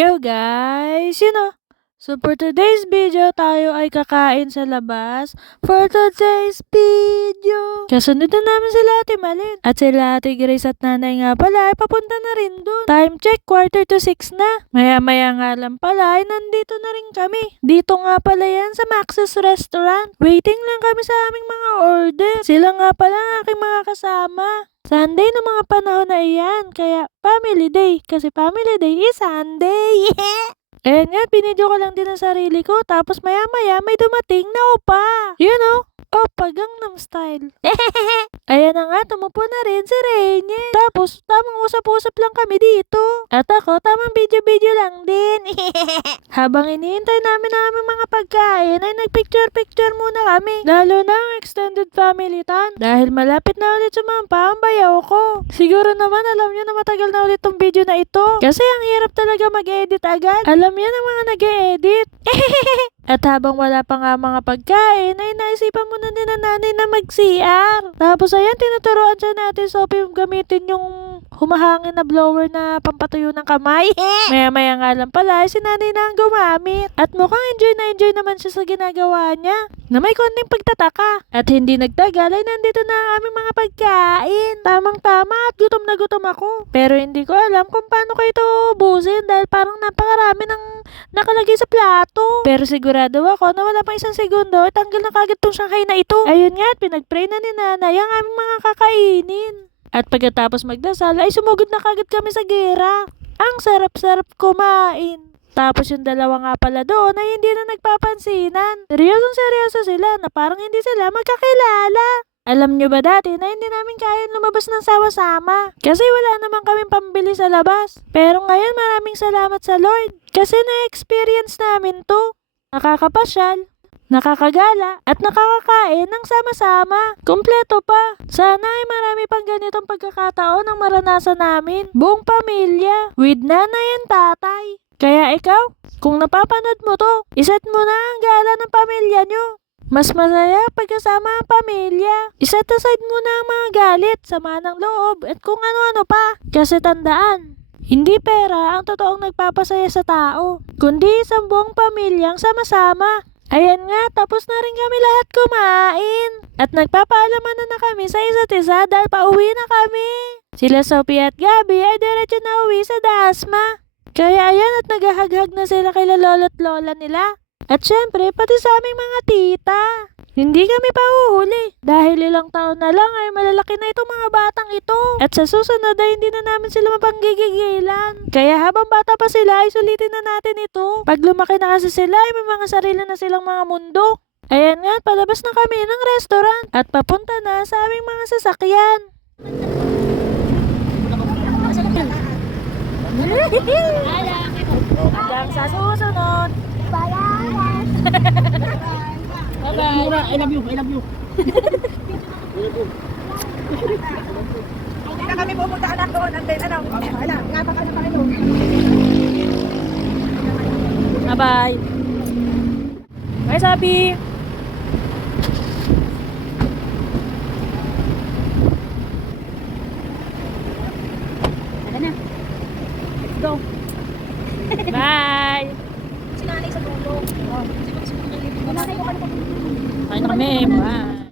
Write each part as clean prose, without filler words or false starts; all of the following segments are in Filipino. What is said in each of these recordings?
Yo guys, so for today's video, tayo ay kakain sa labas. For today's video, kasunod na namin sila Ate Malin. At sila Ate Grace at nanay nga pala ay papunta na rin dun. Time check, 5:45 na. Maya-maya nga lang pala ay nandito na rin kami. Dito nga pala yan sa Max's Restaurant. Waiting lang kami sa aming mga order. Sila nga pala ang aking mga kasama. Sunday ng mga panahon na iyan, kaya family day. Kasi family day is Sunday. Ayan nga, binidyo ko lang din ang sarili ko. Tapos maya-maya may dumating na opa. Opa Gangnam Style. Ayan na nga, tumupo na rin si Rene. Tapos, tamang usap-usap lang kami dito. At ako, tamang video-video lang din. Habang iniintay namin ang aming mga pagkain, ay nagpicture-picture muna kami. Lalo na ang extended family tan. Dahil malapit na ulit sumampa ang bayaw ko. Siguro naman alam nyo na matagal na ulit tong video na ito. Kasi ang hirap talaga mag-edit agad. Alam yan ang mga nag-e-edit. At habang wala pa nga mga pagkain, ay naisipan muna ni nanay na mag-CR. Tapos ayan, tinuturoan siya natin Sophie gamitin yung humahangin na blower na pampatuyo ng kamay. Maya-maya nga lang pala, si nanay na ang gumamit. At mukhang enjoy naman siya sa ginagawa niya, na may konting pagtataka. At hindi nagtagal, ay nandito na ang aming mga pagkain. Tamang-tama at gutom na gutom ako. Pero hindi ko alam kung paano ko ito ubusin dahil parang napakarami ng nakalagay sa plato. Pero sigurado ako na wala pang isang segundo ay tanggal na kagad tong Shanghai na ito. Ayun nga, at pinag-pray na ni nanay ang aming mga kakainin. At pagkatapos magdasal ay sumugod na kagad kami sa gera. Ang sarap-sarap kumain. Tapos yung dalawa nga pala doon ay hindi na nagpapansinan. Seryosong-seryoso sila na parang hindi sila magkakilala. Alam nyo ba dati na hindi namin kaya lumabas ng sama-sama? Kasi wala naman kaming pambili sa labas. Pero ngayon maraming salamat sa Lord. Kasi na-experience namin to. Nakakapasyal, nakakagala, at nakakakain ng sama-sama. Kompleto pa. Sana ay marami pang ganitong pagkakataon ang maranasan namin. Buong pamilya, with nanay and tatay. Kaya ikaw, kung napapanood mo to, iset mo na ang gala ng pamilya nyo. Mas masaya pagkasama ang pamilya. Iset aside mo na ang mga galit, sama ng loob, at kung ano-ano pa. Kasi tandaan, hindi pera ang totoong nagpapasaya sa tao, kundi isang buong pamilyang sama-sama. Ayan nga, tapos na rin kami lahat kumain. At nagpapaalaman na kami sa isa't isa dahil pauwi na kami. Sila Sophie at Gabi ay diretso na uwi sa Dasma. Kaya ayan, at naghahaghag na sila kay lolo't lola nila. At syempre, pati sa aming mga tita. Hindi kami pahuhuli. Dahil ilang taon na lang ay malalaki na itong mga batang ito. At sa susunod ay hindi na namin sila mapanggigigilan. Kaya habang bata pa sila ay sulitin na natin ito. Pag lumaki na kasi sila ay may mga sarili na silang mga mundo. Ayan nga, palabas na kami ng restaurant. At papunta na sa aming mga sasakyan. Hanggang sa susunod. Bye-bye. I love you. Hindi na kami pupunta anak doon. Ingatan ka na pa rin. Bye-bye. Bye, Sabi. Tara na. Let's go. Bye. Si nanay sa tulong. Kain na kami. Bye.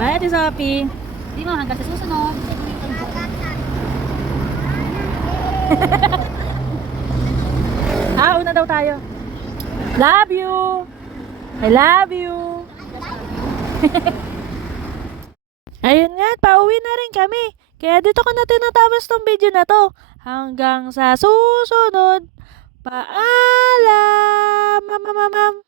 Bye, Ate Sophie. Di mo, hanggang sa susunod. Una daw tayo. Love you. I love you. Ayun nga, pauwi na rin kami. Kaya dito ko na tinatapos tong video na to. Hanggang sa susunod. Paalam, mamamamam.